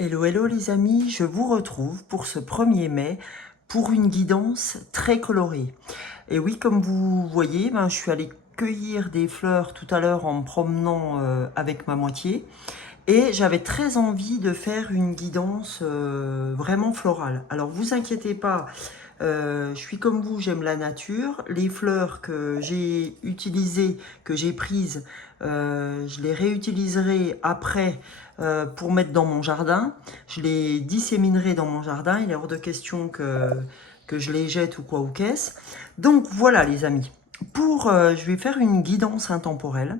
Hello, hello les amis, je vous retrouve pour ce 1er mai pour une guidance très colorée. Et oui, comme vous voyez, je suis allée cueillir des fleurs tout à l'heure en me promenant avec ma moitié. Et j'avais très envie de faire une guidance vraiment florale. Alors vous inquiétez pas, je suis comme vous, j'aime la nature. Les fleurs que j'ai utilisées, que j'ai prises, je les réutiliserai après pour mettre dans mon jardin. Je les disséminerai dans mon jardin. Il est hors de question que je les jette ou quoi ou qu'est-ce. Donc voilà les amis. Je vais faire une guidance intemporelle.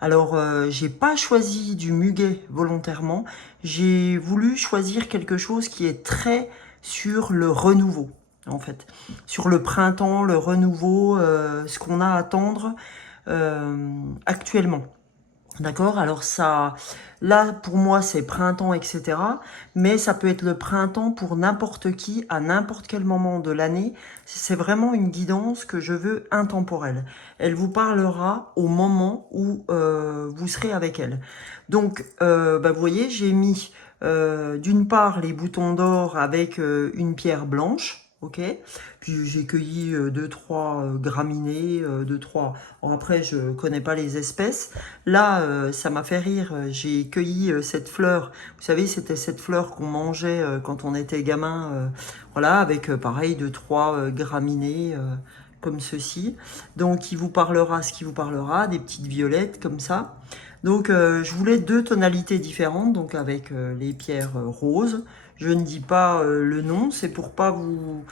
Alors, j'ai pas choisi du muguet volontairement. J'ai voulu choisir quelque chose qui est très sur le renouveau, en fait. Sur le printemps, le renouveau, ce qu'on a à attendre actuellement. D'accord? Alors ça, là pour moi c'est printemps, etc. Mais ça peut être le printemps pour n'importe qui, à n'importe quel moment de l'année. C'est vraiment une guidance que je veux intemporelle. Elle vous parlera au moment où vous serez avec elle. Donc, vous voyez, j'ai mis d'une part les boutons d'or avec une pierre blanche. Ok, puis j'ai cueilli deux trois graminées, deux trois. Bon, après, je connais pas les espèces. Là, ça m'a fait rire. J'ai cueilli cette fleur. Vous savez, c'était cette fleur qu'on mangeait quand on était gamin. Voilà, avec pareil deux trois graminées comme ceci. Donc, il vous parlera ce qui vous parlera, des petites violettes comme ça. Donc, je voulais deux tonalités différentes, donc avec les pierres roses. Je ne dis pas le nom, c'est pour pas vous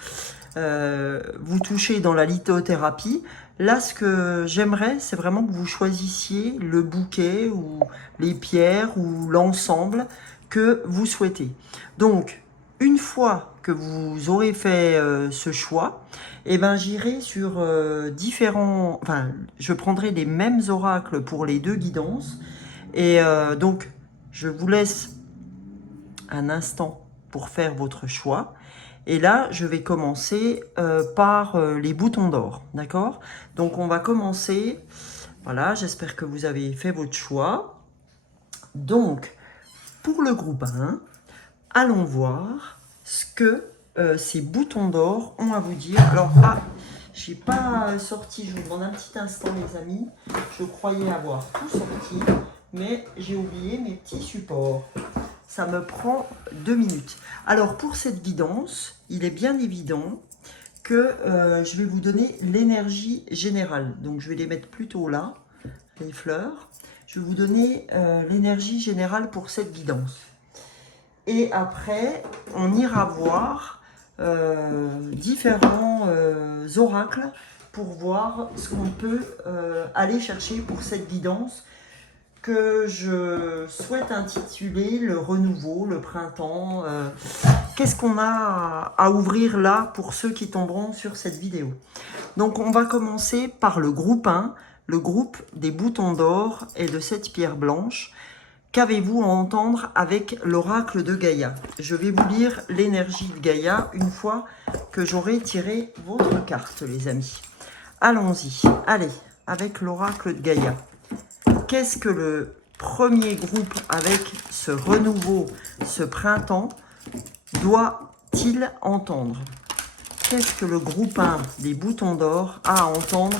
toucher dans la lithothérapie. Là, ce que j'aimerais, c'est vraiment que vous choisissiez le bouquet ou les pierres ou l'ensemble que vous souhaitez. Donc, une fois que vous aurez fait ce choix, eh ben, j'irai sur différents... Enfin, je prendrai les mêmes oracles pour les deux guidances. Et donc, je vous laisse un instant pour faire votre choix. Et là, je vais commencer par les boutons d'or, d'accord? Donc, on va commencer. Voilà, j'espère que vous avez fait votre choix. Donc, pour le groupe 1, allons voir ce que ces boutons d'or ont à vous dire. Alors, j'ai pas sorti, je vous demande un petit instant, les amis. Je croyais avoir tout sorti, mais j'ai oublié mes petits supports. Ça me prend 2 minutes. Alors, pour cette guidance, il est bien évident que je vais vous donner l'énergie générale. Donc, je vais les mettre plutôt là, les fleurs. Je vais vous donner l'énergie générale pour cette guidance. Et après, on ira voir différents oracles pour voir ce qu'on peut aller chercher pour cette guidance que je souhaite intituler le renouveau, le printemps. Qu'est-ce qu'on a à ouvrir là pour ceux qui tomberont sur cette vidéo? Donc on va commencer par le groupe 1, le groupe des boutons d'or et de cette pierre blanche. Qu'avez-vous à entendre avec l'oracle de Gaïa? Je vais vous lire l'énergie de Gaïa une fois que j'aurai tiré votre carte, les amis. Allons-y. Allez, avec l'oracle de Gaïa. Qu'est-ce que le premier groupe avec ce renouveau, ce printemps, doit-il entendre? Qu'est-ce que le groupe 1 des boutons d'or a à entendre?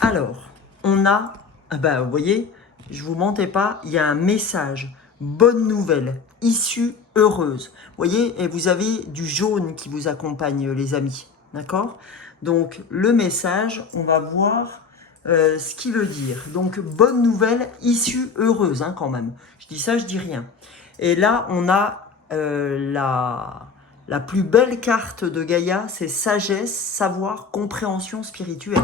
Alors, on a, vous voyez, je vous mentais pas, il y a un message, bonne nouvelle, issue heureuse. Vous voyez, et vous avez du jaune qui vous accompagne, les amis, d'accord? Donc, le message, on va voir ce qu'il veut dire. Donc, bonne nouvelle, issue heureuse, quand même. Je dis ça, je dis rien. Et là, on a la plus belle carte de Gaïa, c'est sagesse, savoir, compréhension spirituelle.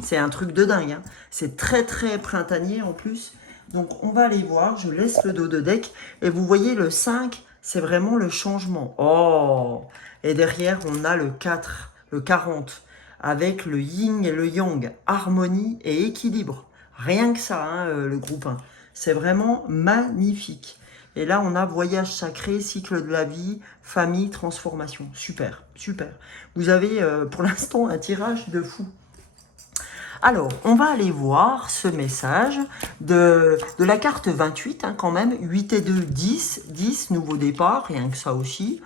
C'est un truc de dingue, hein. C'est très très printanier en plus. Donc on va aller voir, je laisse le dos de deck. Et vous voyez le 5, c'est vraiment le changement. Oh! Et derrière on a le 4, le 40, avec le yin et le yang, harmonie et équilibre. Rien que ça, hein, le groupe 1. C'est vraiment magnifique. Et là, on a voyage sacré, cycle de la vie, famille, transformation. Super, super. Vous avez pour l'instant un tirage de fou. Alors, on va aller voir ce message de la carte 28, hein, quand même. 8 et 2, 10. 10, nouveau départ, rien que ça aussi.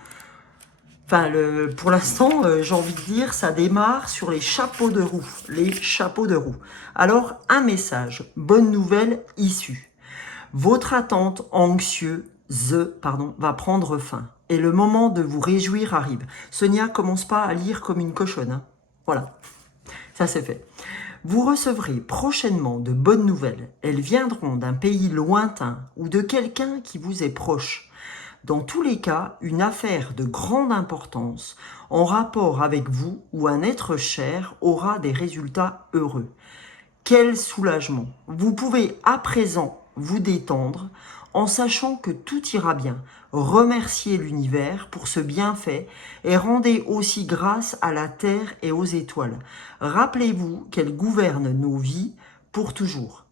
Enfin, pour l'instant, j'ai envie de dire, ça démarre sur les chapeaux de roue. Les chapeaux de roue. Alors, un message. Bonne nouvelle issue. Votre attente anxieuse, va prendre fin. Et le moment de vous réjouir arrive. Sonia, commence pas à lire comme une cochonne. Hein. Voilà, ça c'est fait. Vous recevrez prochainement de bonnes nouvelles. Elles viendront d'un pays lointain ou de quelqu'un qui vous est proche. Dans tous les cas, une affaire de grande importance en rapport avec vous ou un être cher aura des résultats heureux. Quel soulagement! Vous pouvez à présent vous détendre en sachant que tout ira bien. Remerciez l'univers pour ce bienfait et rendez aussi grâce à la terre et aux étoiles. Rappelez-vous qu'elles gouvernent nos vies pour toujours.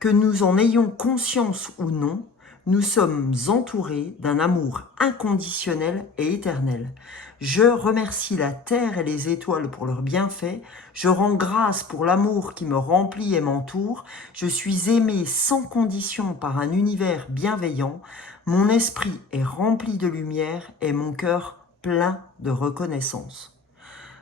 Que nous en ayons conscience ou non, nous sommes entourés d'un amour inconditionnel et éternel. Je remercie la terre et les étoiles pour leurs bienfaits. Je rends grâce pour l'amour qui me remplit et m'entoure. Je suis aimé sans condition par un univers bienveillant. Mon esprit est rempli de lumière et mon cœur plein de reconnaissance.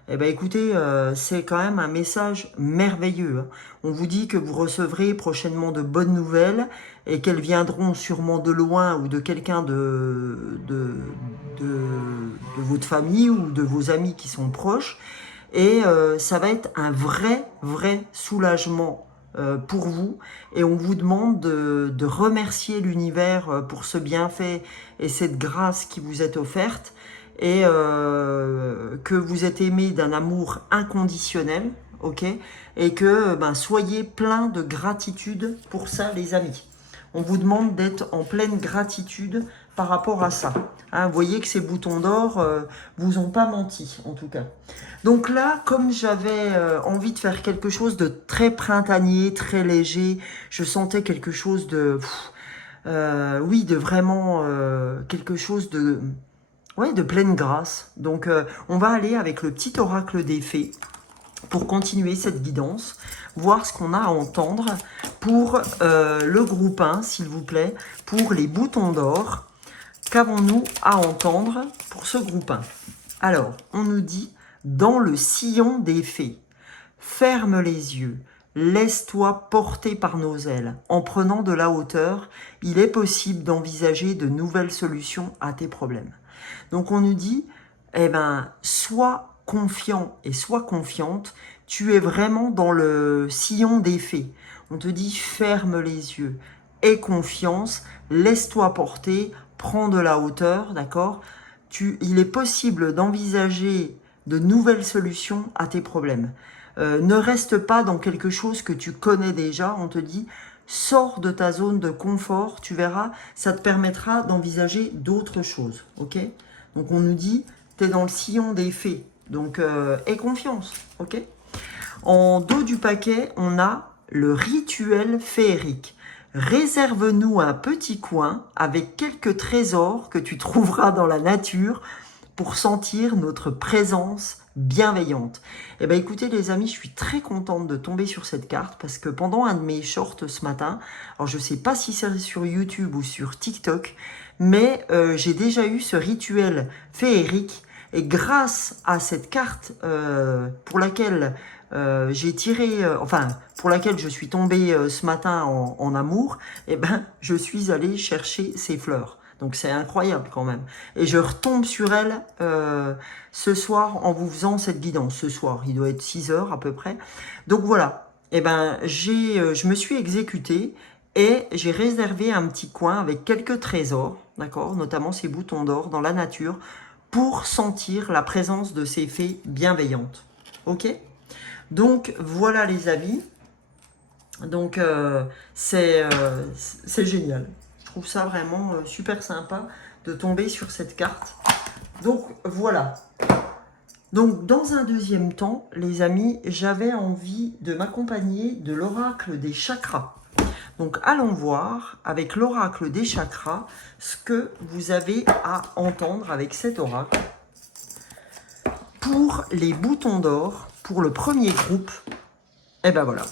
Eh bien écoutez, c'est quand même un message merveilleux. Hein. On vous dit que vous recevrez prochainement de bonnes nouvelles et qu'elles viendront sûrement de loin ou de quelqu'un de votre famille ou de vos amis qui sont proches. Et ça va être un vrai soulagement pour vous. Et on vous demande de remercier l'univers pour ce bienfait et cette grâce qui vous est offerte. Et que vous êtes aimé d'un amour inconditionnel, ok, et que soyez plein de gratitude pour ça, les amis. On vous demande d'être en pleine gratitude par rapport à ça. Hein, vous voyez que ces boutons d'or vous ont pas menti, en tout cas. Donc là, comme j'avais envie de faire quelque chose de très printanier, très léger, je sentais quelque chose de... oui, de vraiment quelque chose de... Ouais, de pleine grâce. Donc, on va aller avec le petit oracle des fées pour continuer cette guidance, voir ce qu'on a à entendre pour le groupe 1, s'il vous plaît, pour les boutons d'or. Qu'avons-nous à entendre pour ce groupe 1? Alors, on nous dit, dans le sillon des fées, ferme les yeux, laisse-toi porter par nos ailes. En prenant de la hauteur, il est possible d'envisager de nouvelles solutions à tes problèmes. Donc on nous dit, sois confiant et sois confiante, tu es vraiment dans le sillon des fées. On te dit, ferme les yeux, aie confiance, laisse-toi porter, prends de la hauteur, d'accord? Il est possible d'envisager de nouvelles solutions à tes problèmes. Ne reste pas dans quelque chose que tu connais déjà, on te dit, sors de ta zone de confort, tu verras, ça te permettra d'envisager d'autres choses, ok? Donc on nous dit, tu es dans le sillon des fées, donc aie confiance, ok? En dos du paquet, on a le rituel féerique. Réserve-nous un petit coin avec quelques trésors que tu trouveras dans la nature pour sentir notre présence bienveillante. Eh bien écoutez les amis, je suis très contente de tomber sur cette carte parce que pendant un de mes shorts ce matin, alors je ne sais pas si c'est sur YouTube ou sur TikTok, mais j'ai déjà eu ce rituel féerique et grâce à cette carte pour laquelle j'ai tiré, pour laquelle je suis tombée ce matin en amour, eh ben je suis allée chercher ces fleurs. Donc c'est incroyable quand même. Et je retombe sur elle ce soir en vous faisant cette guidance. Ce soir, il doit être 6 heures à peu près. Donc voilà, eh ben, je me suis exécutée et j'ai réservé un petit coin avec quelques trésors, d'accord, notamment ces boutons d'or dans la nature, pour sentir la présence de ces fées bienveillantes. Ok? Donc voilà les amis. Donc c'est génial. Je trouve ça vraiment super sympa de tomber sur cette carte. Donc voilà. Donc dans un deuxième temps, les amis, j'avais envie de m'accompagner de l'oracle des chakras. Donc allons voir avec l'oracle des chakras ce que vous avez à entendre avec cet oracle. Pour les boutons d'or, pour le premier groupe, Et ben voilà.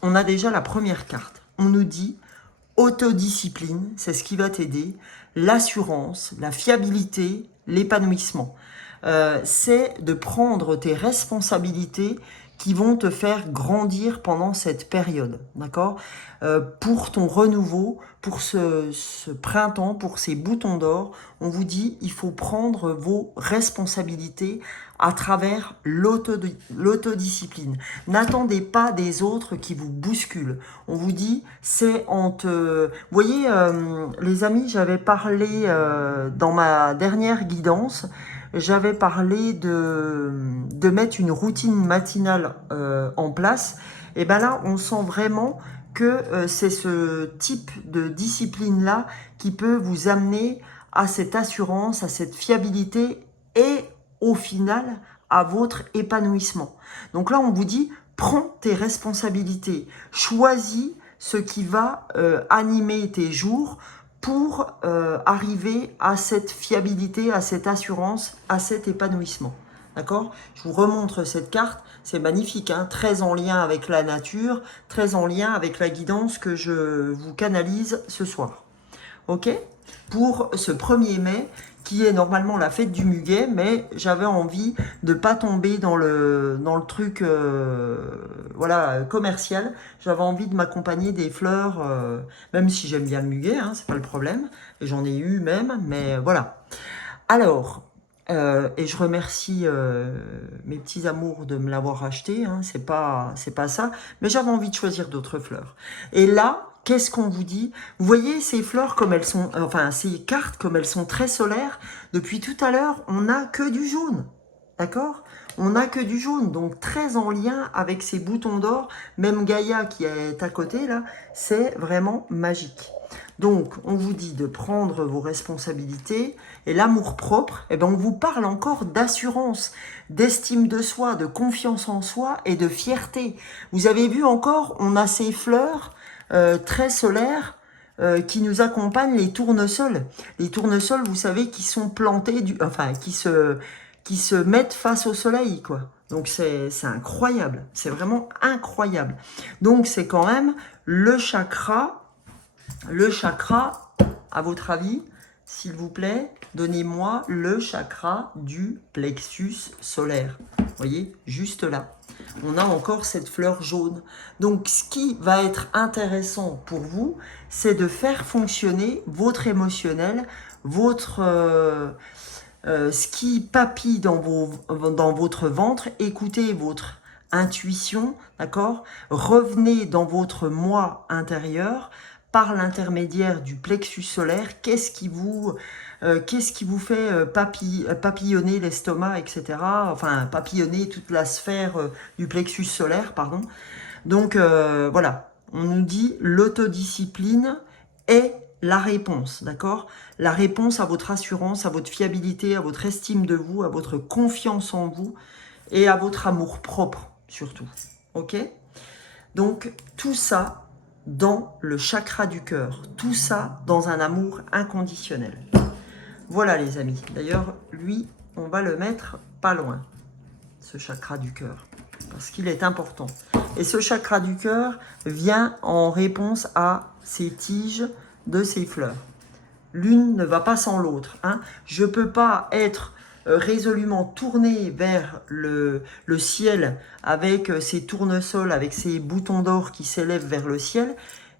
On a déjà la première carte. On nous dit autodiscipline, c'est ce qui va t'aider, l'assurance, la fiabilité, l'épanouissement. C'est de prendre tes responsabilités qui vont te faire grandir pendant cette période, d'accord? Pour ton renouveau, pour ce printemps, pour ces boutons d'or, on vous dit il faut prendre vos responsabilités à travers l'autodiscipline. N'attendez pas des autres qui vous bousculent. On vous dit, c'est en te... Vous voyez, les amis, j'avais parlé dans ma dernière guidance, j'avais parlé de mettre une routine matinale en place. Et bien là, on sent vraiment que c'est ce type de discipline-là qui peut vous amener à cette assurance, à cette fiabilité et au final à votre épanouissement. Donc là, on vous dit, prends tes responsabilités, choisis ce qui va animer tes jours pour arriver à cette fiabilité, à cette assurance, à cet épanouissement. D'accord? Je vous remontre cette carte, c'est magnifique, hein, très en lien avec la nature, très en lien avec la guidance que je vous canalise ce soir. Ok? Pour ce 1er mai, qui est normalement la fête du muguet, mais j'avais envie de ne pas tomber dans le truc voilà, commercial. J'avais envie de m'accompagner des fleurs, même si j'aime bien le muguet, hein, c'est pas le problème, et j'en ai eu même, mais voilà. Alors, et je remercie mes petits amours de me l'avoir acheté, hein, c'est pas ça, mais j'avais envie de choisir d'autres fleurs. Et là, qu'est-ce qu'on vous dit? Vous voyez ces fleurs comme elles sont, enfin ces cartes comme elles sont très solaires. Depuis tout à l'heure, on n'a que du jaune, d'accord? On n'a que du jaune, donc très en lien avec ces boutons d'or. Même Gaïa qui est à côté là, c'est vraiment magique. Donc, on vous dit de prendre vos responsabilités et l'amour-propre, eh ben, on vous parle encore d'assurance, d'estime de soi, de confiance en soi et de fierté. Vous avez vu encore, on a ces fleurs très solaires qui nous accompagnent, les tournesols. Les tournesols, vous savez, qui sont plantés, qui se mettent face au soleil, quoi. Donc, c'est incroyable, c'est vraiment incroyable. Donc, c'est quand même le chakra, à votre avis, s'il vous plaît, donnez-moi le chakra du plexus solaire. Vous voyez, juste là. On a encore cette fleur jaune. Donc, ce qui va être intéressant pour vous, c'est de faire fonctionner votre émotionnel, votre... ce qui papille dans votre ventre, écoutez votre intuition, d'accord? Revenez dans votre moi intérieur, par l'intermédiaire du plexus solaire, qu'est-ce qui vous fait papillonner l'estomac, etc. Enfin, papillonner toute la sphère du plexus solaire, pardon. Donc, voilà, on nous dit l'autodiscipline est la réponse, d'accord? La réponse à votre assurance, à votre fiabilité, à votre estime de vous, à votre confiance en vous et à votre amour propre, surtout. Ok? Donc, tout ça dans le chakra du cœur. Tout ça dans un amour inconditionnel. Voilà les amis. D'ailleurs, lui, on va le mettre pas loin, ce chakra du cœur, parce qu'il est important. Et ce chakra du cœur vient en réponse à ces tiges de ces fleurs. L'une ne va pas sans l'autre. Hein. Je ne peux pas être résolument tourné vers le ciel avec ces tournesols, avec ces boutons d'or qui s'élèvent vers le ciel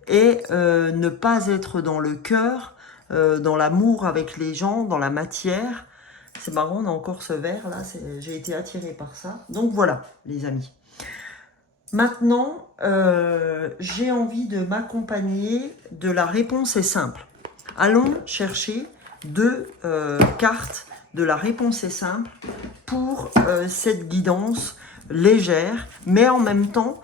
et ne pas être dans le cœur, dans l'amour avec les gens, dans la matière. C'est marrant, on a encore ce vert là, j'ai été attirée par ça. Donc voilà les amis. Maintenant, j'ai envie de m'accompagner de la réponse est simple. Allons chercher 2 cartes de la réponse est simple pour cette guidance légère, mais en même temps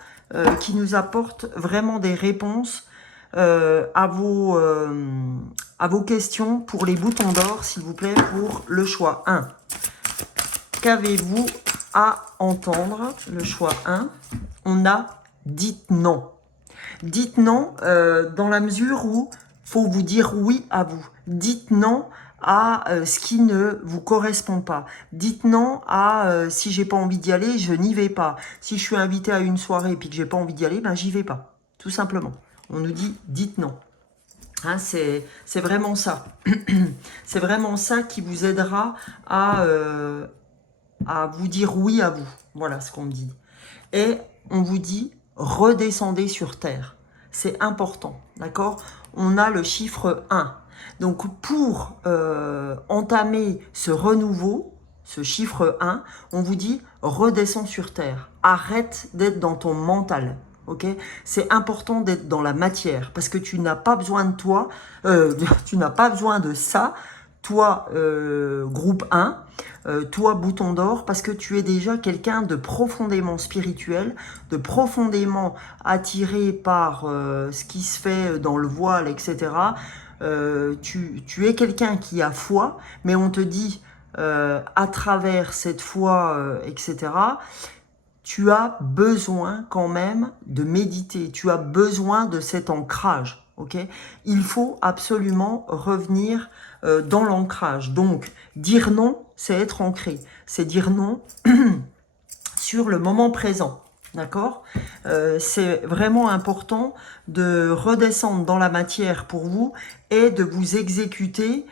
qui nous apporte vraiment des réponses à vos questions pour les boutons d'or, s'il vous plaît, pour le choix 1. Qu'avez-vous à entendre? Le choix 1, on a dites non. Dites non dans la mesure où faut vous dire oui à vous. Dites non à ce qui ne vous correspond pas. Dites non à si j'ai pas envie d'y aller, je n'y vais pas. Si je suis invité à une soirée et puis que j'ai pas envie d'y aller, ben j'y vais pas. Tout simplement. On nous dit dites non. Hein, c'est vraiment ça. C'est vraiment ça qui vous aidera à vous dire oui à vous. Voilà ce qu'on me dit. Et on vous dit redescendez sur terre. C'est important, d'accord? On a le chiffre 1. Donc pour entamer ce renouveau, ce chiffre 1, on vous dit redescends sur terre. Arrête d'être dans ton mental. Ok, c'est important d'être dans la matière parce que tu n'as pas besoin de toi, tu n'as pas besoin de ça, toi groupe 1, toi bouton d'or, parce que tu es déjà quelqu'un de profondément spirituel, de profondément attiré par ce qui se fait dans le voile, etc. Tu es quelqu'un qui a foi, mais on te dit à travers cette foi, etc., tu as besoin quand même de méditer, tu as besoin de cet ancrage, ok? Il faut absolument revenir dans l'ancrage. Donc, dire non, c'est être ancré, c'est dire non sur le moment présent, d'accord? C'est vraiment important de redescendre dans la matière pour vous et de vous exécuter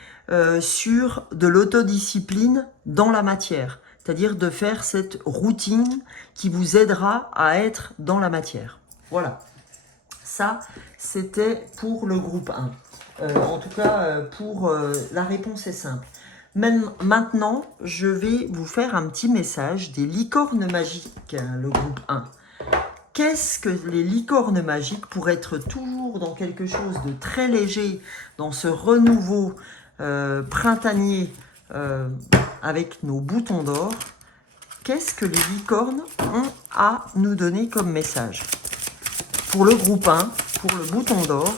sur de l'autodiscipline dans la matière. C'est-à-dire de faire cette routine qui vous aidera à être dans la matière. Voilà. Ça, c'était pour le groupe 1. En tout cas, la réponse est simple. Même maintenant, je vais vous faire un petit message des licornes magiques, le groupe 1. Qu'est-ce que les licornes magiques pour être toujours dans quelque chose de très léger, dans ce renouveau printanier avec nos boutons d'or? Qu'est-ce que les licornes ont à nous donner comme message? Pour le groupe 1, pour le bouton d'or,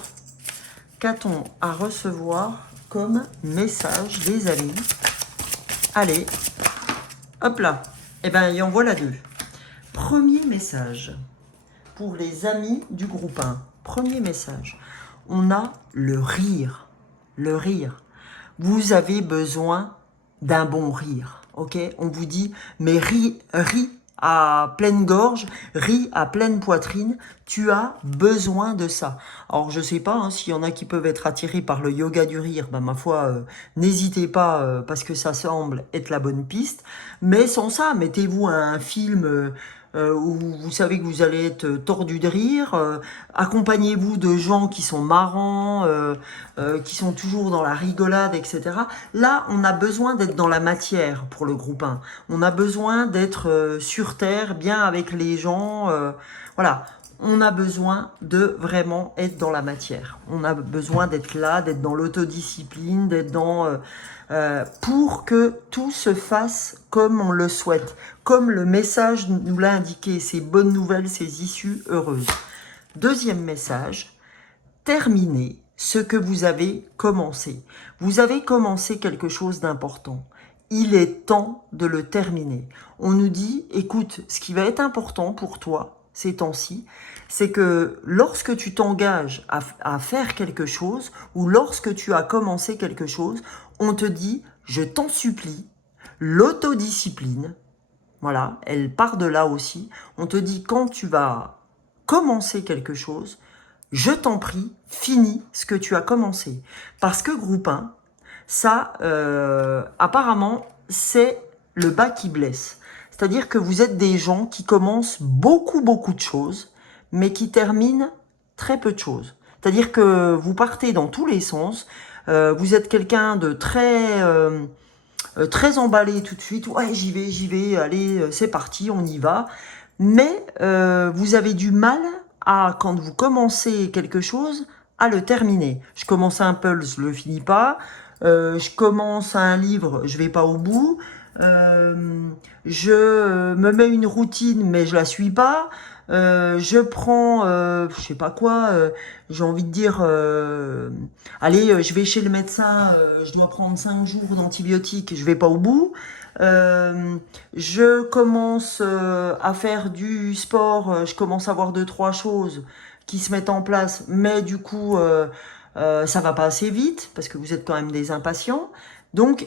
qu'a-t-on à recevoir comme message des amis? Allez, hop là. Eh bien, il en voilà deux. Premier message pour les amis du groupe 1. Premier message. On a le rire. Le rire. Vous avez besoin d'un bon rire. Ok? On vous dit, mais ris à pleine gorge, ris à pleine poitrine, tu as besoin de ça. Alors je sais pas hein, s'il y en a qui peuvent être attirés par le yoga du rire, ben, ma foi, n'hésitez pas parce que ça semble être la bonne piste, mais sans ça, mettez-vous un film où vous savez que vous allez être tordu de rire, accompagnez-vous de gens qui sont marrants, qui sont toujours dans la rigolade, etc. Là, on a besoin d'être dans la matière pour le groupe 1. On a besoin d'être sur terre, bien avec les gens. Voilà, on a besoin de vraiment être dans la matière. On a besoin d'être là, d'être dans l'autodiscipline, d'être dans... pour que tout se fasse comme on le souhaite, comme le message nous l'a indiqué, ces bonnes nouvelles, ces issues heureuses. Deuxième message, terminez ce que vous avez commencé. Vous avez commencé quelque chose d'important. Il est temps de le terminer. On nous dit, écoute, ce qui va être important pour toi ces temps-ci, c'est que lorsque tu t'engages à faire quelque chose ou lorsque tu as commencé quelque chose, on te dit, je t'en supplie, l'autodiscipline, voilà, elle part de là aussi. On te dit, quand tu vas commencer quelque chose, je t'en prie, finis ce que tu as commencé. Parce que groupe 1, ça, apparemment, c'est le bas qui blesse. C'est-à-dire que vous êtes des gens qui commencent beaucoup de choses, mais qui terminent très peu de choses. C'est-à-dire que vous partez dans tous les sens, vous êtes quelqu'un de très emballé tout de suite, ouais j'y vais, allez c'est parti, on y va. Mais vous avez du mal à, quand vous commencez quelque chose, à le terminer. Je commence un puzzle, je le finis pas. Je commence un livre, je vais pas au bout. Je me mets une routine, mais je la suis pas. Je prends, je sais pas quoi, j'ai envie de dire, allez, je vais chez le médecin, je dois prendre 5 jours d'antibiotiques, je vais pas au bout. Je commence à faire du sport, je commence à voir 2, 3 choses qui se mettent en place, mais du coup, ça va pas assez vite, parce que vous êtes quand même des impatients. Donc,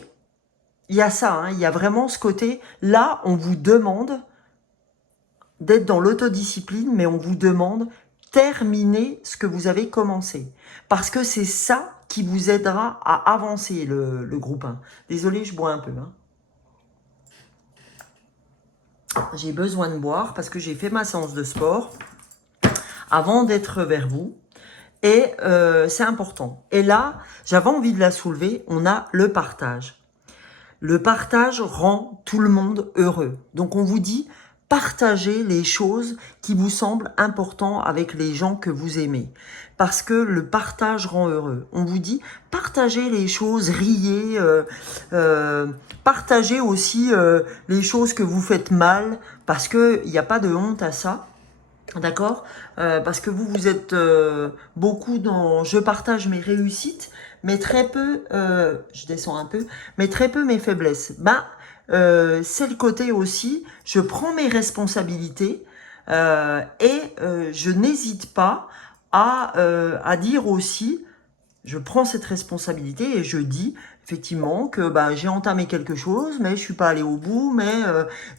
il y a ça, hein, il y a vraiment ce côté, là, on vous demande d'être dans l'autodiscipline, mais on vous demande terminer ce que vous avez commencé. Parce que c'est ça qui vous aidera à avancer, le groupe 1. Désolé, je bois un peu. Hein. J'ai besoin de boire parce que j'ai fait ma séance de sport avant d'être vers vous. Et c'est important. Et là, j'avais envie de la soulever, on a le partage. Le partage rend tout le monde heureux. Donc on vous dit, partagez les choses qui vous semblent importantes avec les gens que vous aimez. Parce que le partage rend heureux. On vous dit, partagez les choses, riez, partagez aussi les choses que vous faites mal, parce qu'il n'y a pas de honte à ça. D'accord, parce que vous êtes beaucoup dans je partage mes réussites, mais très peu, je descends un peu, mais très peu mes faiblesses. C'est le côté aussi, je prends mes responsabilités et je n'hésite pas à dire aussi, je prends cette responsabilité et je dis effectivement que j'ai entamé quelque chose, mais je suis pas allé au bout, mais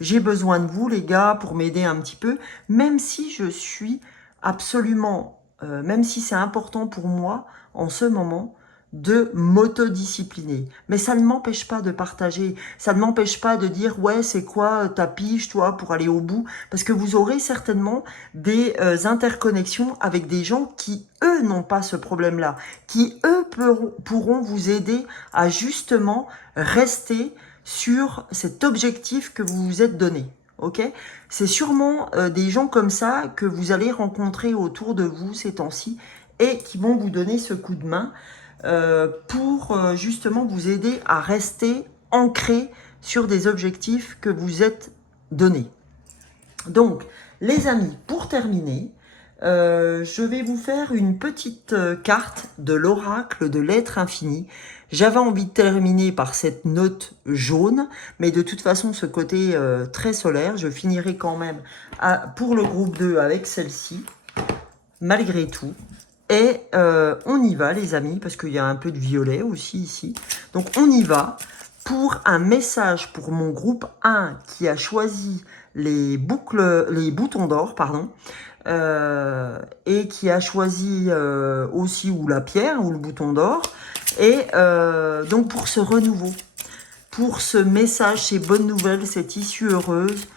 j'ai besoin de vous les gars pour m'aider un petit peu, même si je suis absolument, même si c'est important pour moi en ce moment de m'autodiscipliner. Mais ça ne m'empêche pas de partager, ça ne m'empêche pas de dire ouais c'est quoi ta pige toi pour aller au bout, parce que vous aurez certainement des interconnexions avec des gens qui eux n'ont pas ce problème-là, qui eux pourront vous aider à justement rester sur cet objectif que vous vous êtes donné. Ok, c'est sûrement des gens comme ça que vous allez rencontrer autour de vous ces temps-ci et qui vont vous donner ce coup de main pour justement vous aider à rester ancré sur des objectifs que vous êtes donnés. Donc, les amis, pour terminer, je vais vous faire une petite carte de l'oracle de l'être infini. J'avais envie de terminer par cette note jaune, mais de toute façon, ce côté très solaire, je finirai quand même pour le groupe 2 avec celle-ci, malgré tout. Et on y va, les amis, parce qu'il y a un peu de violet aussi ici. Donc, on y va pour un message pour mon groupe 1 qui a choisi les boutons d'or, pardon, et qui a choisi aussi ou la pierre ou le bouton d'or. Et donc, pour ce renouveau, pour ce message, ces bonnes nouvelles, cette issue heureuse,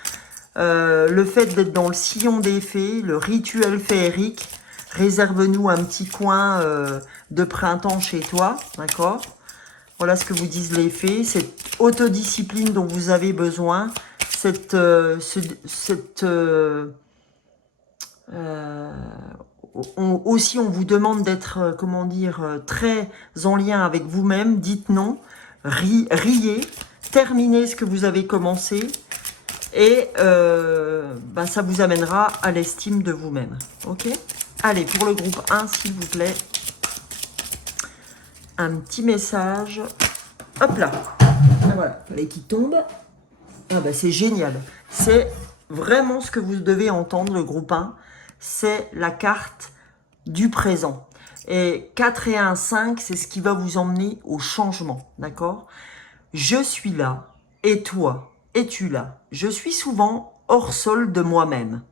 le fait d'être dans le sillon des fées, le rituel féerique, réserve-nous un petit coin de printemps chez toi, d'accord? Voilà ce que vous disent les fées, cette autodiscipline dont vous avez besoin, aussi on vous demande d'être, comment dire, très en lien avec vous-même, dites non, riez, terminez ce que vous avez commencé, et ça vous amènera à l'estime de vous-même, ok? Allez, pour le groupe 1, s'il vous plaît, un petit message. Hop là. Voilà, fallait qu'il tombe. Ah c'est génial. C'est vraiment ce que vous devez entendre, le groupe 1. C'est la carte du présent. Et 4 et 1, 5, c'est ce qui va vous emmener au changement, d'accord? Je suis là, et toi, es-tu là? Je suis souvent hors sol de moi-même,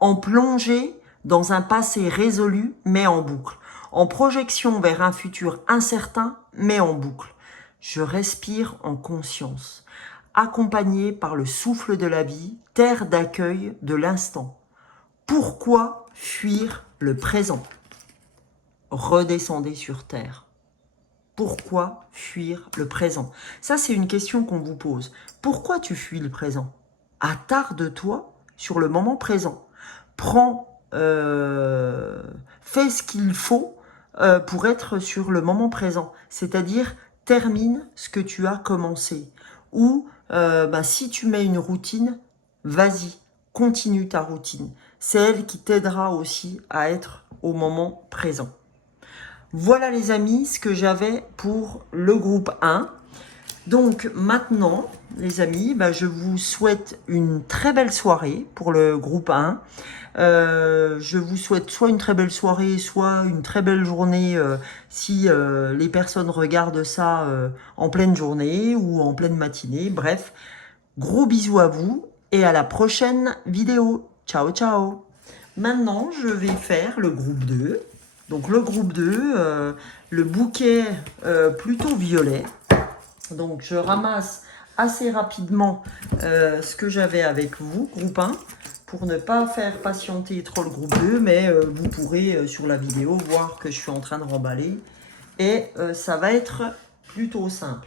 en plongée dans un passé résolu, mais en boucle. En projection vers un futur incertain, mais en boucle. Je respire en conscience, accompagné par le souffle de la vie, terre d'accueil de l'instant. Pourquoi fuir le présent? Redescendez sur terre. Pourquoi fuir le présent? Ça, c'est une question qu'on vous pose. Pourquoi tu fuis le présent? Attarde-toi sur le moment présent. Fais ce qu'il faut pour être sur le moment présent. C'est-à-dire, termine ce que tu as commencé. Ou, si tu mets une routine, vas-y, continue ta routine. C'est elle qui t'aidera aussi à être au moment présent. Voilà les amis, ce que j'avais pour le groupe 1. Donc maintenant, les amis, bah, je vous souhaite une très belle soirée pour le groupe 1. Je vous souhaite soit une très belle soirée, soit une très belle journée si les personnes regardent ça en pleine journée ou en pleine matinée. Bref, gros bisous à vous et à la prochaine vidéo. Ciao, ciao. Maintenant, je vais faire le groupe 2. Donc le groupe 2, le bouquet plutôt violet. Donc je ramasse assez rapidement ce que j'avais avec vous, groupe 1, pour ne pas faire patienter trop le groupe 2, mais vous pourrez sur la vidéo voir que je suis en train de remballer. Et ça va être plutôt simple.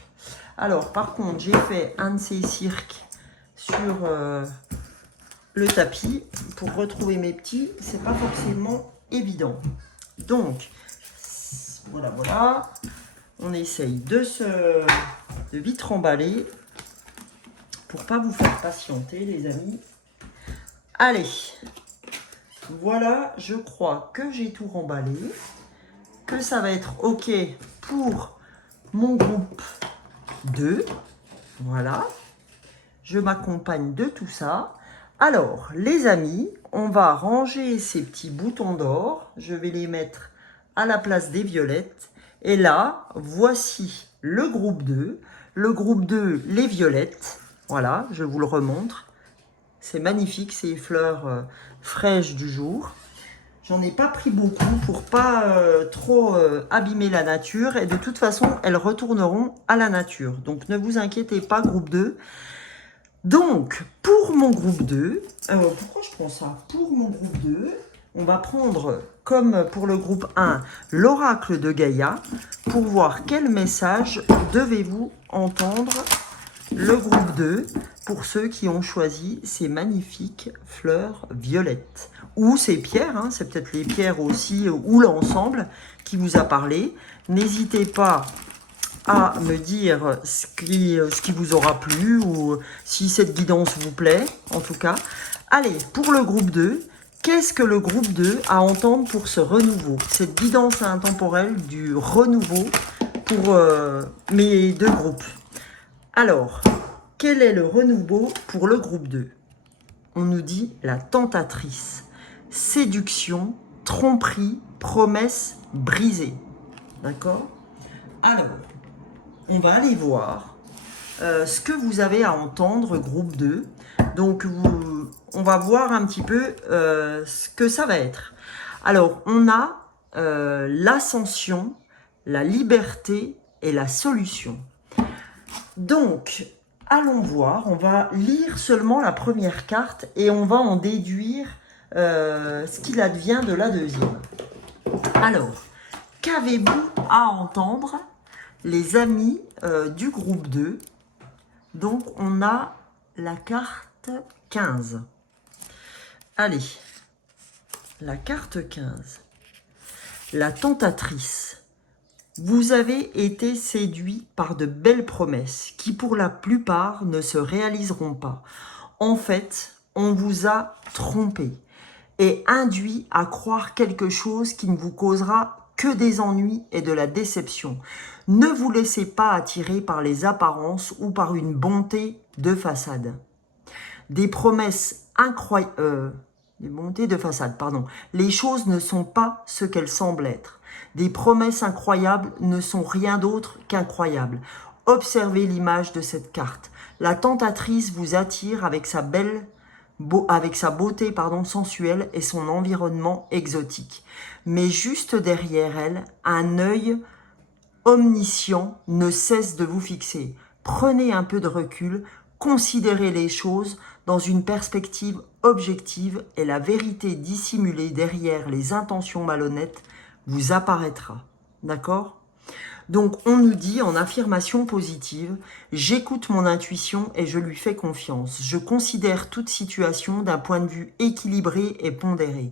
Alors par contre, j'ai fait un de ces cirques sur le tapis. Pour retrouver mes petits, c'est pas forcément évident. Donc, voilà, voilà. On essaye de vite remballer pour pas vous faire patienter, les amis. Allez, voilà, je crois que j'ai tout remballé, que ça va être OK pour mon groupe 2. Voilà, je m'accompagne de tout ça. Alors, les amis, on va ranger ces petits boutons d'or. Je vais les mettre à la place des violettes. Et là, voici le groupe 2. Le groupe 2, les violettes. Voilà, je vous le remontre. C'est magnifique, ces fleurs fraîches du jour. J'en ai pas pris beaucoup pour pas trop abîmer la nature. Et de toute façon, elles retourneront à la nature. Donc, ne vous inquiétez pas, groupe 2. Donc, pour mon groupe 2, pourquoi je prends ça? Pour mon groupe 2, on va prendre, comme pour le groupe 1, l'oracle de Gaïa, pour voir quel message devez-vous entendre le groupe 2, pour ceux qui ont choisi ces magnifiques fleurs violettes. Ou ces pierres, hein, c'est peut-être les pierres aussi, ou l'ensemble qui vous a parlé. N'hésitez pas à me dire ce qui vous aura plu ou si cette guidance vous plaît, en tout cas. Allez, pour le groupe 2, qu'est-ce que le groupe 2 a à entendre pour ce renouveau? Cette guidance intemporelle du renouveau pour mes deux groupes. Alors, quel est le renouveau pour le groupe 2? On nous dit la tentatrice, séduction, tromperie, promesse brisée. D'accord? Alors, on va aller voir ce que vous avez à entendre, groupe 2. Donc, on va voir un petit peu ce que ça va être. Alors, on a l'ascension, la liberté et la solution. Donc, allons voir. On va lire seulement la première carte et on va en déduire ce qu'il advient de la deuxième. Alors, qu'avez-vous à entendre, les amis du groupe 2? Donc, on a la carte 15. Allez, la carte 15. La tentatrice. Vous avez été séduit par de belles promesses qui, pour la plupart, ne se réaliseront pas. En fait, on vous a trompé et induit à croire quelque chose qui ne vous causera que des ennuis et de la déception. Ne vous laissez pas attirer par les apparences ou par une bonté de façade. Des promesses incroyables... des bontés de façade, pardon. Les choses ne sont pas ce qu'elles semblent être. Des promesses incroyables ne sont rien d'autre qu'incroyables. Observez l'image de cette carte. La tentatrice vous attire avec sa beauté sensuelle et son environnement exotique. Mais juste derrière elle, un œil omniscient ne cesse de vous fixer. Prenez un peu de recul, considérez les choses dans une perspective objective et la vérité dissimulée derrière les intentions malhonnêtes vous apparaîtra. D'accord? Donc, on nous dit en affirmation positive, j'écoute mon intuition et je lui fais confiance. Je considère toute situation d'un point de vue équilibré et pondéré.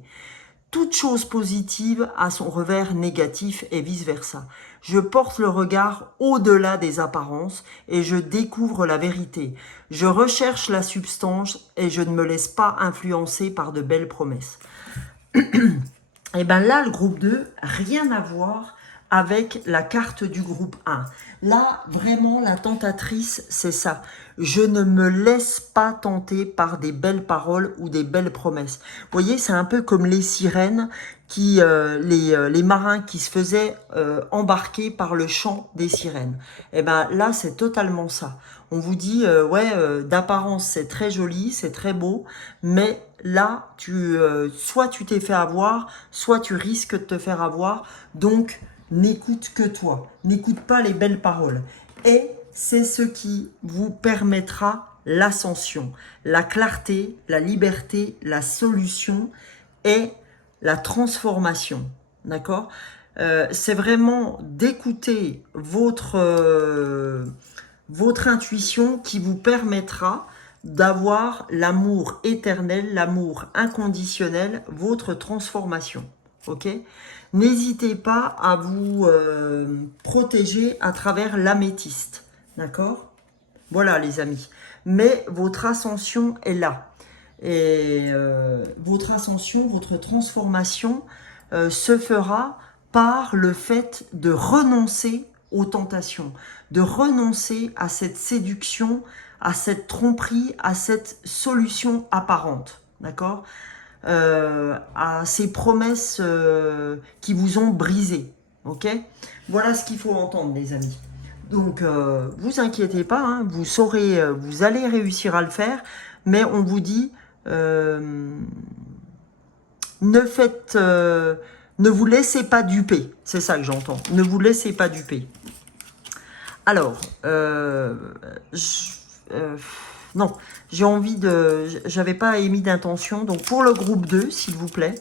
Toute chose positive a son revers négatif et vice-versa. Je porte le regard au-delà des apparences et je découvre la vérité. Je recherche la substance et je ne me laisse pas influencer par de belles promesses. Et bien là, le groupe 2, rien à voir avec la carte du groupe 1. Là, vraiment, la tentatrice, c'est ça. Je ne me laisse pas tenter par des belles paroles ou des belles promesses. Vous voyez, c'est un peu comme les sirènes, les marins qui se faisaient embarquer par le chant des sirènes. Et ben là, c'est totalement ça. On vous dit, d'apparence, c'est très joli, c'est très beau, mais là, soit tu t'es fait avoir, soit tu risques de te faire avoir. Donc, n'écoute que toi. N'écoute pas les belles paroles. Et c'est ce qui vous permettra l'ascension, la clarté, la liberté, la solution et la transformation. D'accord? C'est vraiment d'écouter votre intuition qui vous permettra d'avoir l'amour éternel, l'amour inconditionnel, votre transformation. Ok? N'hésitez pas à vous protéger à travers l'améthyste. D'accord? Voilà les amis. Mais votre ascension est là. Et votre ascension, votre transformation se fera par le fait de renoncer aux tentations, de renoncer à cette séduction, à cette tromperie, à cette solution apparente. D'accord? À ces promesses qui vous ont brisé. Ok? Voilà ce qu'il faut entendre, les amis. Donc, vous inquiétez pas, hein, vous saurez, vous allez réussir à le faire, mais on vous dit, ne vous laissez pas duper. C'est ça que j'entends. Ne vous laissez pas duper. Alors, non, j'ai envie de... J'avais pas émis d'intention. Donc, pour le groupe 2, s'il vous plaît,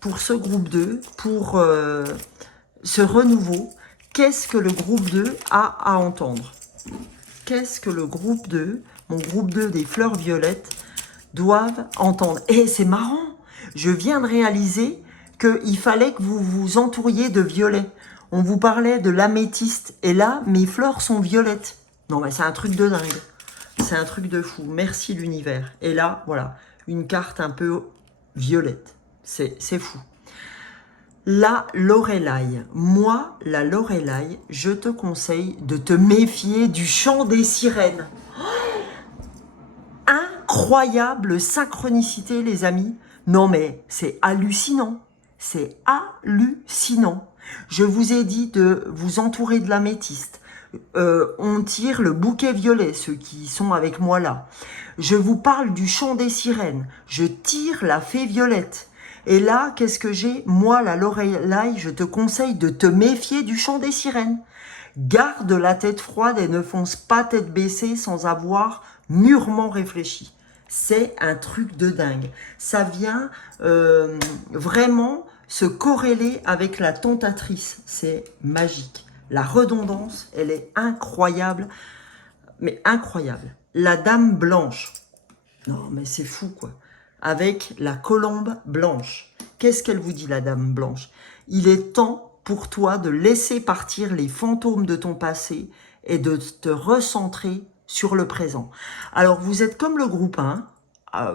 pour ce groupe 2, pour ce renouveau, qu'est-ce que le groupe 2 a à entendre? Qu'est-ce que le groupe 2, mon groupe 2 des fleurs violettes, doivent entendre? Et c'est marrant, je viens de réaliser qu'il fallait que vous vous entouriez de violet. On vous parlait de l'améthyste, et là, mes fleurs sont violettes. Non, mais c'est un truc de dingue. C'est un truc de fou. Merci l'univers. Et là, voilà, une carte un peu violette. C'est fou. La Lorelai. Moi, la Lorelai, je te conseille de te méfier du chant des sirènes. Incroyable synchronicité, les amis. Non, mais c'est hallucinant. C'est hallucinant. Je vous ai dit de vous entourer de l'améthyste. On tire le bouquet violet, ceux qui sont avec moi là. Je vous parle du chant des sirènes. Je tire la fée violette. Et là, qu'est-ce que j'ai? Moi, la Lorelai, je te conseille de te méfier du chant des sirènes. Garde la tête froide et ne fonce pas tête baissée sans avoir mûrement réfléchi. C'est un truc de dingue. Ça vient vraiment se corréler avec la tentatrice. C'est magique. La redondance, elle est incroyable, mais incroyable. La dame blanche. Non, mais c'est fou, quoi. Avec la colombe blanche. Qu'est-ce qu'elle vous dit, la dame blanche? Il est temps pour toi de laisser partir les fantômes de ton passé et de te recentrer sur le présent. Alors, vous êtes comme le groupe 1,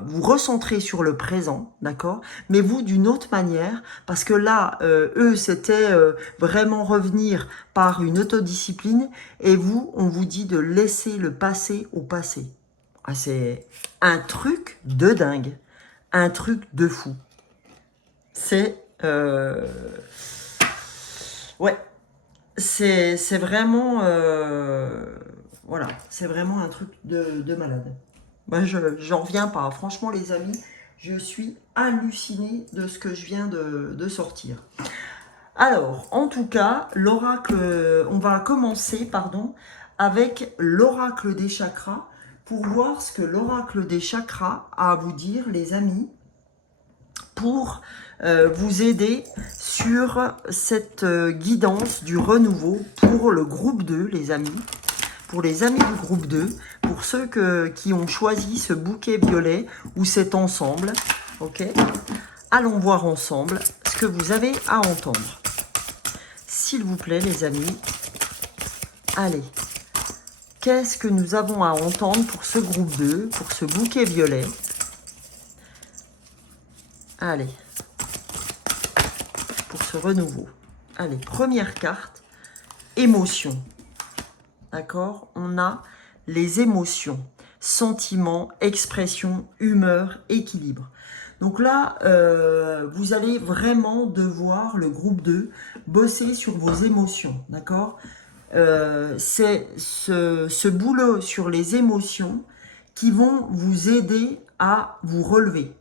vous recentrez sur le présent, d'accord? Mais vous, d'une autre manière, parce que là, eux, c'était vraiment revenir par une autodiscipline, et vous, on vous dit de laisser le passé au passé. Ah, c'est un truc de dingue, un truc de fou. C'est... ouais, c'est vraiment... voilà, c'est vraiment un truc de malade. Moi, j'en reviens pas. Franchement, les amis, je suis hallucinée de ce que je viens de sortir. Alors, en tout cas, l'oracle, on va commencer, pardon, avec l'oracle des chakras pour voir ce que l'oracle des chakras a à vous dire, les amis, pour vous aider sur cette guidance du renouveau pour le groupe 2, les amis. Pour les amis du groupe 2, pour ceux qui ont choisi ce bouquet violet ou cet ensemble, ok? Allons voir ensemble ce que vous avez à entendre. S'il vous plaît, les amis, allez. Qu'est-ce que nous avons à entendre pour ce groupe 2, pour ce bouquet violet? Allez. Pour ce renouveau. Allez, première carte, émotion. D'accord? On a les émotions, sentiments, expression, humeur, équilibre. Donc là, vous allez vraiment devoir, le groupe 2, bosser sur vos émotions. D'accord? C'est ce boulot sur les émotions qui vont vous aider à vous relever.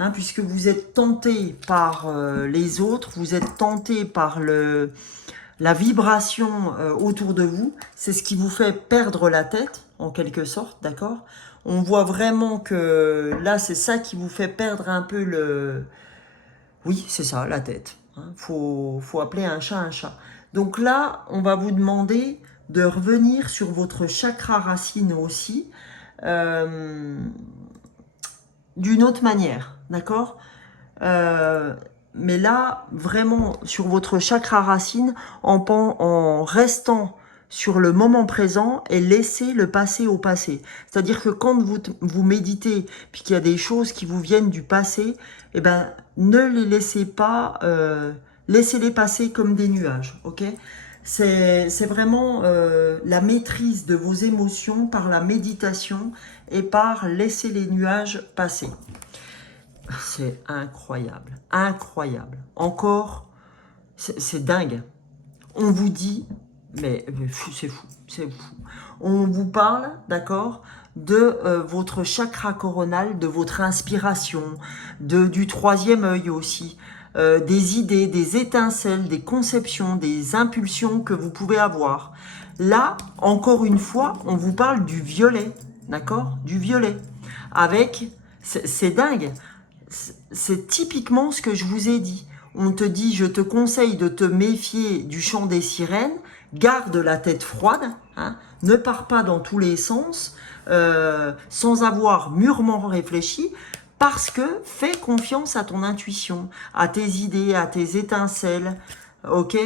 Hein, puisque vous êtes tenté par les autres, vous êtes tenté par la vibration autour de vous, c'est ce qui vous fait perdre la tête, en quelque sorte, d'accord? On voit vraiment que là, c'est ça qui vous fait perdre un peu le... Oui, c'est ça, la tête. Hein. Faut appeler un chat un chat. Donc là, on va vous demander de revenir sur votre chakra racine aussi, euh, d'une autre manière, d'accord? Mais là, vraiment, sur votre chakra racine, en restant sur le moment présent et laisser le passé au passé. C'est-à-dire que quand vous méditez, puis qu'il y a des choses qui vous viennent du passé, eh ben, ne les laissez pas, laissez-les passer comme des nuages, ok? C'est vraiment la maîtrise de vos émotions par la méditation et par laisser les nuages passer. C'est incroyable, incroyable. Encore, c'est dingue. On vous dit, mais c'est fou, c'est fou. On vous parle, d'accord, de votre chakra coronal, de votre inspiration, du troisième œil aussi, des idées, des étincelles, des conceptions, des impulsions que vous pouvez avoir. Là, encore une fois, on vous parle du violet, d'accord, du violet. Avec, c'est dingue. C'est typiquement ce que je vous ai dit. On te dit, je te conseille de te méfier du chant des sirènes, garde la tête froide, hein, ne pars pas dans tous les sens, sans avoir mûrement réfléchi, parce que fais confiance à ton intuition, à tes idées, à tes étincelles, ok,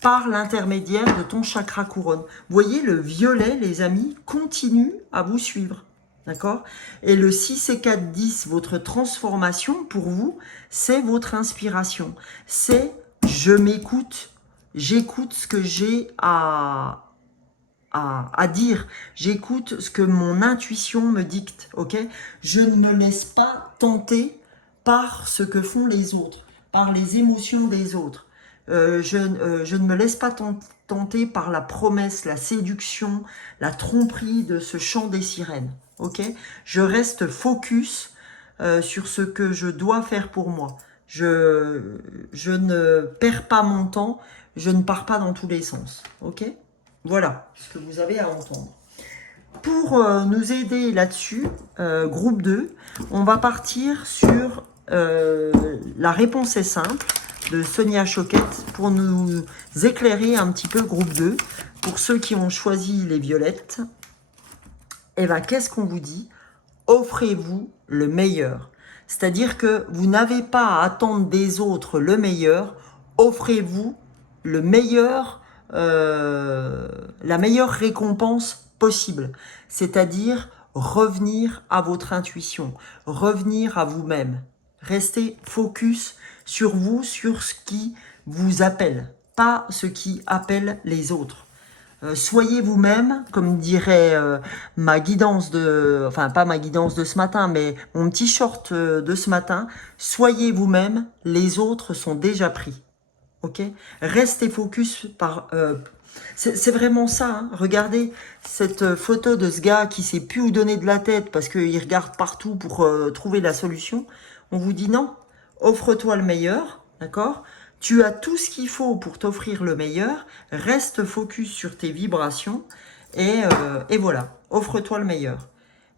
par l'intermédiaire de ton chakra couronne. Vous voyez, le violet, les amis, continue à vous suivre. D'accord? Et le 6 et 4, 10, votre transformation, pour vous, c'est votre inspiration. C'est je m'écoute, j'écoute ce que j'ai à dire. J'écoute ce que mon intuition me dicte. Ok? Je ne me laisse pas tenter par ce que font les autres, par les émotions des autres. Je ne me laisse pas tenter par la promesse, la séduction, la tromperie de ce chant des sirènes. Ok, je reste focus sur ce que je dois faire pour moi. Je ne perds pas mon temps, je ne pars pas dans tous les sens. Ok, voilà ce que vous avez à entendre. Pour nous aider là-dessus, groupe 2, on va partir sur la réponse est simple de Sonia Choquette pour nous éclairer un petit peu groupe 2. Pour ceux qui ont choisi les violettes, eh bien, qu'est-ce qu'on vous dit? Offrez-vous le meilleur. C'est-à-dire que vous n'avez pas à attendre des autres le meilleur. Offrez-vous le meilleur, la meilleure récompense possible. C'est-à-dire revenir à votre intuition, revenir à vous-même. Restez focus sur vous, sur ce qui vous appelle, pas ce qui appelle les autres. Soyez vous-même, comme dirait ma guidance enfin pas ma guidance de ce matin, mais mon petit short de ce matin. Soyez vous-même, les autres sont déjà pris. Ok? Restez focus par. C'est vraiment ça. Hein. Regardez cette photo de ce gars qui sait plus où donner de la tête parce qu'il regarde partout pour trouver la solution. On vous dit non. Offre-toi le meilleur, d'accord? Tu as tout ce qu'il faut pour t'offrir le meilleur. Reste focus sur tes vibrations et voilà. Offre-toi le meilleur.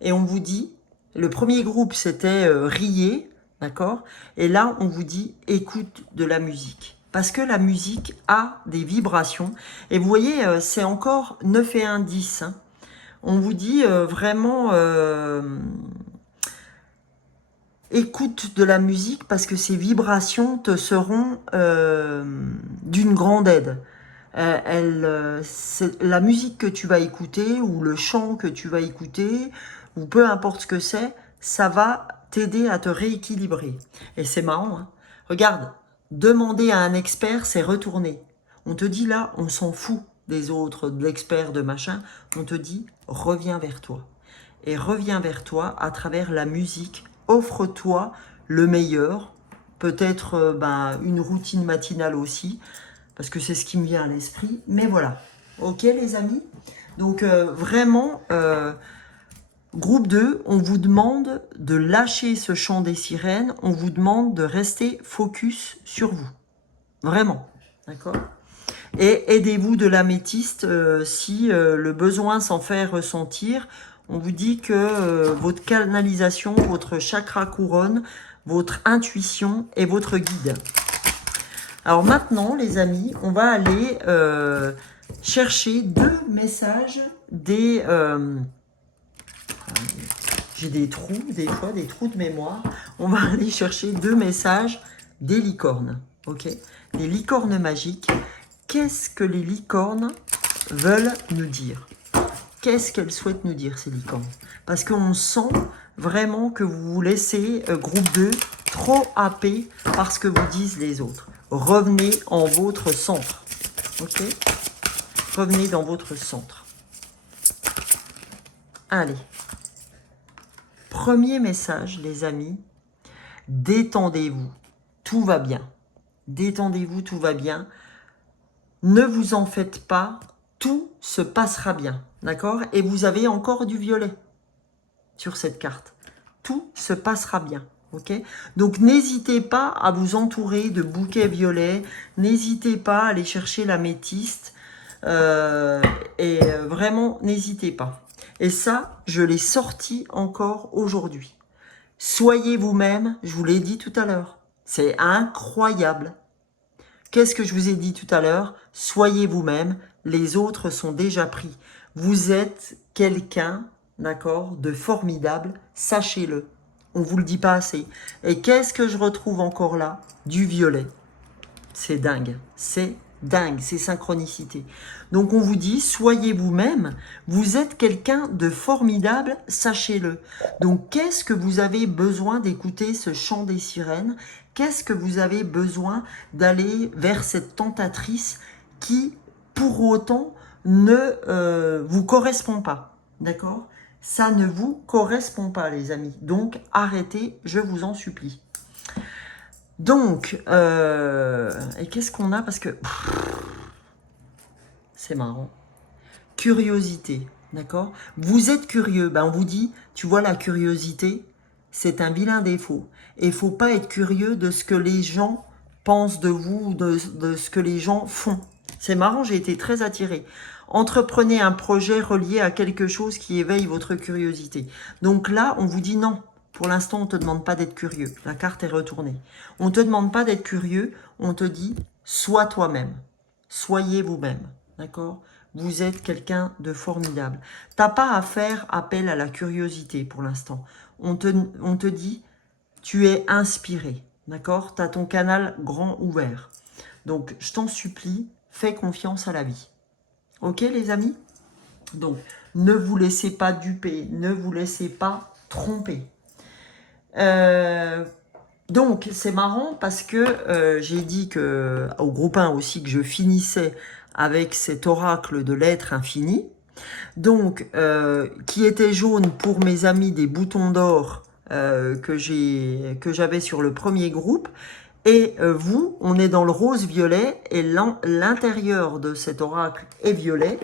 Et on vous dit, le premier groupe c'était riez, d'accord? Et là on vous dit écoute de la musique. Parce que la musique a des vibrations. Et vous voyez, c'est encore 9 et 1, 10. Hein. On vous dit vraiment... écoute de la musique parce que ces vibrations te seront d'une grande aide. C'est la musique que tu vas écouter ou le chant que tu vas écouter ou peu importe ce que c'est, ça va t'aider à te rééquilibrer. Et c'est marrant, hein. Regarde, demander à un expert, c'est retourner. On te dit là, on s'en fout des autres, de l'expert, de machin. On te dit, reviens vers toi. Et reviens vers toi à travers la musique. Offre-toi le meilleur. Peut-être une routine matinale aussi, parce que c'est ce qui me vient à l'esprit. Mais voilà. Ok les amis? Donc vraiment, groupe 2, on vous demande de lâcher ce chant des sirènes. On vous demande de rester focus sur vous. Vraiment. D'accord? Et aidez-vous de l'améthyste si le besoin s'en fait ressentir. On vous dit que votre canalisation, votre chakra couronne, votre intuition et votre guide. Alors maintenant, les amis, on va aller chercher 2 messages des... j'ai des trous, des fois, des trous de mémoire. On va aller chercher 2 messages des licornes. Ok? Des licornes magiques. Qu'est-ce que les licornes veulent nous dire? Qu'est-ce qu'elles souhaitent nous dire, ces licornes? Parce qu'on sent vraiment que vous vous laissez, groupe 2, trop happé par ce que vous disent les autres. Revenez en votre centre. Ok? Revenez dans votre centre. Allez. Premier message, les amis. Détendez-vous. Tout va bien. Détendez-vous, tout va bien. Ne vous en faites pas, tout se passera bien, d'accord? Et vous avez encore du violet sur cette carte. Tout se passera bien, ok? Donc n'hésitez pas à vous entourer de bouquets violets, n'hésitez pas à aller chercher l'améthyste, vraiment, n'hésitez pas. Et ça, je l'ai sorti encore aujourd'hui. Soyez vous-même, je vous l'ai dit tout à l'heure. C'est incroyable. Qu'est-ce que je vous ai dit tout à l'heure? Soyez vous-même, les autres sont déjà pris. Vous êtes quelqu'un, d'accord, de formidable, sachez-le. On ne vous le dit pas assez. Et qu'est-ce que je retrouve encore là? Du violet. C'est dingue, c'est synchronicité. Donc on vous dit, soyez vous-même, vous êtes quelqu'un de formidable, sachez-le. Donc qu'est-ce que vous avez besoin d'écouter ce chant des sirènes? Qu'est-ce que vous avez besoin d'aller vers cette tentatrice qui, pour autant, ne vous correspond pas? D'accord? Ça ne vous correspond pas, les amis. Donc arrêtez, je vous en supplie. Donc, et qu'est-ce qu'on a? Parce que c'est marrant. Curiosité, d'accord? Vous êtes curieux, on vous dit, tu vois, la curiosité, c'est un vilain défaut. Et il ne faut pas être curieux de ce que les gens pensent de vous, de ce que les gens font. C'est marrant, j'ai été très attirée. Entreprenez un projet relié à quelque chose qui éveille votre curiosité. Donc là, on vous dit non. Pour l'instant, on ne te demande pas d'être curieux. La carte est retournée. On ne te demande pas d'être curieux. On te dit, sois toi-même. Soyez vous-même. D'accord? Vous êtes quelqu'un de formidable. Tu n'as pas à faire appel à la curiosité pour l'instant. On te dit, tu es inspiré. D'accord? Tu as ton canal grand ouvert. Donc, je t'en supplie, fais confiance à la vie. Ok, les amis? Donc, ne vous laissez pas duper. Ne vous laissez pas tromper. Donc c'est marrant parce que j'ai dit que au groupe 1 aussi que je finissais avec cet oracle de l'être infini, donc qui était jaune pour mes amis des boutons d'or que j'avais sur le premier groupe, et vous, on est dans le rose violet et l'intérieur de cet oracle est violet.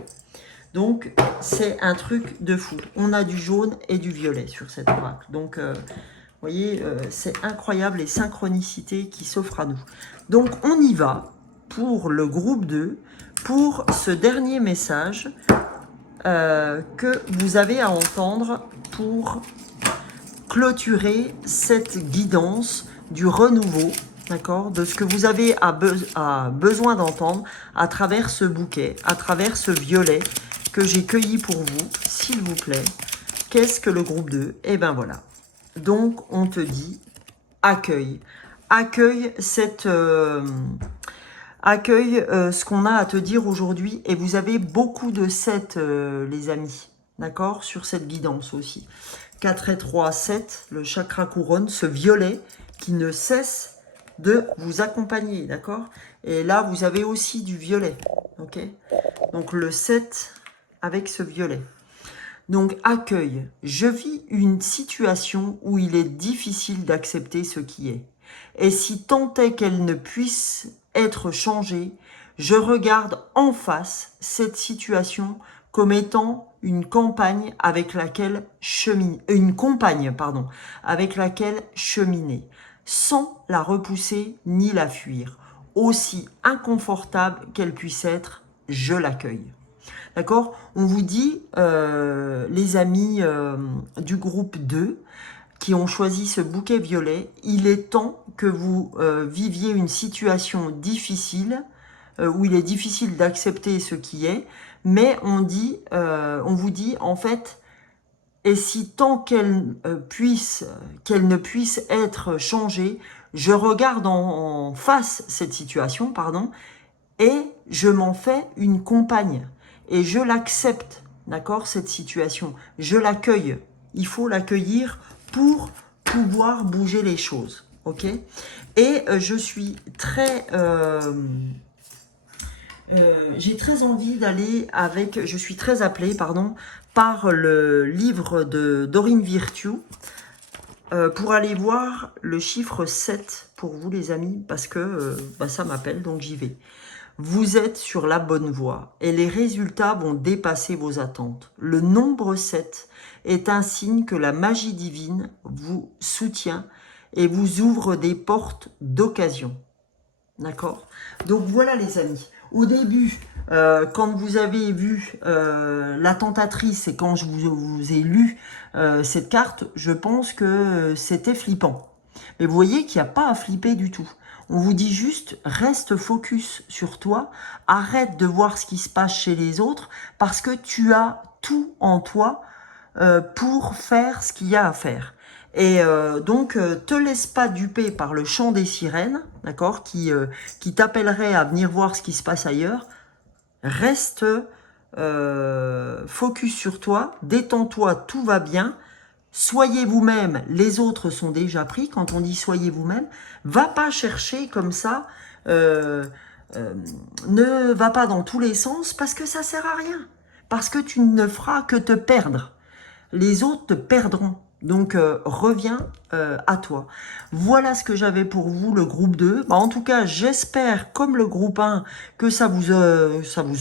Donc c'est un truc de fou. On a du jaune et du violet sur cet oracle. Donc vous voyez, c'est incroyable les synchronicités qui s'offrent à nous. Donc, on y va pour le groupe 2, pour ce dernier message que vous avez à entendre pour clôturer cette guidance du renouveau, d'accord, de ce que vous avez besoin d'entendre à travers ce bouquet, à travers ce violet que j'ai cueilli pour vous, s'il vous plaît. Qu'est-ce que le groupe 2? Eh bien voilà. Donc, on te dit, accueille. Accueille ce qu'on a à te dire aujourd'hui. Et vous avez beaucoup de 7, les amis. D'accord? Sur cette guidance aussi. 4 et 3, 7, le chakra couronne, ce violet qui ne cesse de vous accompagner, d'accord? Et là, vous avez aussi du violet, ok? Donc le 7 avec ce violet. Donc accueil. Je vis une situation où il est difficile d'accepter ce qui est. Et si tant est qu'elle ne puisse être changée, je regarde en face cette situation comme étant une campagne avec laquelle cheminer, sans la repousser ni la fuir. Aussi inconfortable qu'elle puisse être, je l'accueille. D'accord? On vous dit, les amis du groupe 2, qui ont choisi ce bouquet violet, il est temps que vous viviez une situation difficile, où il est difficile d'accepter ce qui est, mais on vous dit en fait, et si tant qu'elle ne puisse être changée, je regarde en face cette situation, pardon, et je m'en fais une compagne, et je l'accepte, d'accord, cette situation, je l'accueille, il faut l'accueillir pour pouvoir bouger les choses, ok? Et je suis très... j'ai très envie d'aller avec... Je suis très appelée, pardon, par le livre de Dorine Virtue, pour aller voir le chiffre 7 pour vous les amis, parce que ça m'appelle, donc j'y vais. Vous êtes sur la bonne voie et les résultats vont dépasser vos attentes. Le nombre 7 est un signe que la magie divine vous soutient et vous ouvre des portes d'occasion. D'accord? Donc voilà les amis. Au début, quand vous avez vu la tentatrice et quand je vous ai lu cette carte, je pense que c'était flippant. Mais vous voyez qu'il n'y a pas à flipper du tout. On vous dit juste, reste focus sur toi, arrête de voir ce qui se passe chez les autres, parce que tu as tout en toi pour faire ce qu'il y a à faire. Et donc, te laisse pas duper par le chant des sirènes, d'accord, qui t'appellerait à venir voir ce qui se passe ailleurs. Reste focus sur toi, détends-toi, tout va bien. Soyez vous-même, les autres sont déjà pris. Quand on dit soyez vous-même, va pas chercher comme ça, ne va pas dans tous les sens parce que ça sert à rien. Parce que tu ne feras que te perdre. Les autres te perdront. Donc, reviens à toi. Voilà ce que j'avais pour vous, le groupe 2. En tout cas, j'espère, comme le groupe 1, que ça vous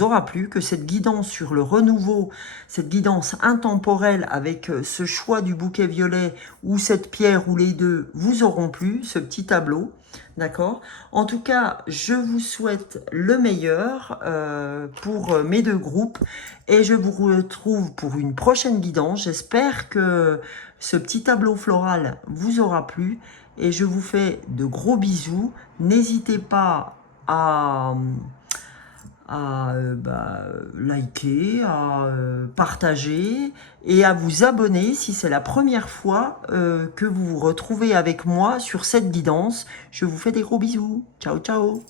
aura plu, que cette guidance sur le renouveau, cette guidance intemporelle avec ce choix du bouquet violet ou cette pierre ou les deux vous auront plu, ce petit tableau. D'accord? En tout cas, je vous souhaite le meilleur pour mes deux groupes et je vous retrouve pour une prochaine guidance. J'espère que ce petit tableau floral vous aura plu et je vous fais de gros bisous. N'hésitez pas à liker, à partager et à vous abonner si c'est la première fois que vous vous retrouvez avec moi sur cette guidance. Je vous fais des gros bisous. Ciao, ciao.